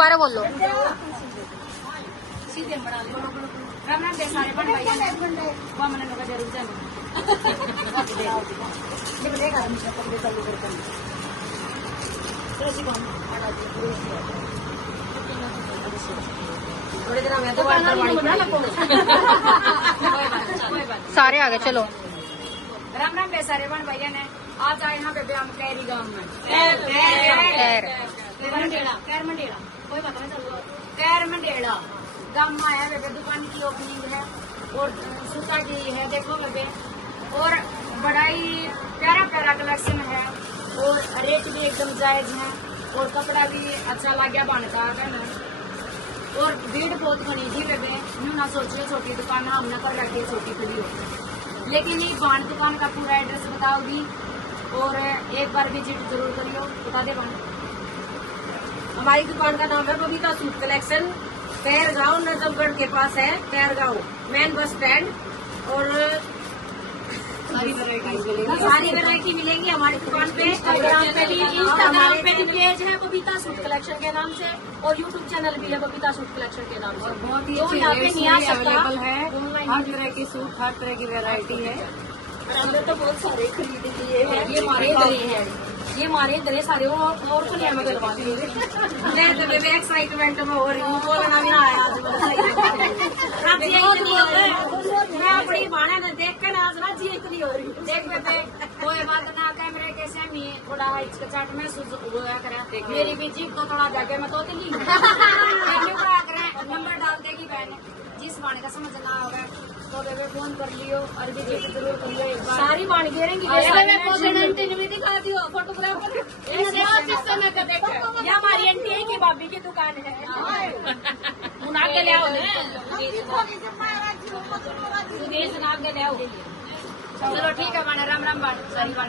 दोबारा बोल लो। सीधे बना ले। राम राम सारे बन भाई वो हमने लोग जरूर जाना ये बोलेगा हम सब पकड़े चालू करते हैं थोड़ी देर में तो बात सारे आ गए, चलो। राम राम सारे बन भैया ने आज आए यहाँ पे हम कैरी गांव में कैर मंडेड़ा कोई बात नहीं कैर मंडेड़ा गांव में आया बेबे दुकान की ओपनिंग है और सूता की है देखो बेबे और बड़ा ही प्यारा प्यारा कलेक्शन है और रेट भी एकदम जायज है और कपड़ा भी अच्छा लग गया बनता है ना और भीड़ बहुत बनी थी बेबे यूँ ना सोचिए छोटी दुकान हमने कर रखी है छोटी खड़ी हो लेकिन ये बाण दुकान का पूरा एड्रेस बताओगी और एक बार विजिट जरूर करियो बता दे बाण हमारी दुकान का नाम है बबीता सूट कलेक्शन पैरगांव नजफगढ़ के पास है पैरगांव मेन बस स्टैंड और सारी वैरायटी मिलेंगी हमारी दुकान पे इंस्टाग्राम पे भी पेज है बबीता सूट कलेक्शन के नाम से और यूट्यूब चैनल भी है बबीता सूट कलेक्शन के नाम से बहुत ही तो यहाँ पे नहीं आ सकता अवेलेबल है हर तरह की सूट हर तरह की वैरायटी है हमने तो बहुत सारे खरीद लिए हैं ये हमारे इधर ही है ये हमारे इधर है सारे और को नहीं गलवा देंगे मैं तो बेबे एक्साइटमेंट में हो रही हूँ बोलना भी ना आया आज मैं अपनी बाणे ने देख कर आज राजी इतनी हो रही हूँ देख बेटे कोई बात ना कैमरे के सामने थोड़ा हिचकिचाहट महसूस हुआ करे मेरी भी जीप तो थोड़ा जाके मैं तो ली नंबर डाल देगी बहन जिस बाणे का समझ ना आवे तो बेबे फोन कर लियो और विजिट जरूर कर लियो एक बार सारी बाण घेरेंगी दिखा दियो फोटोग्राफर ये हमारी आंटी है कि भाभी की दुकान है नाग ले आओ नाग ले आओ चलो ठीक है बाणे राम राम बाण सारी बाण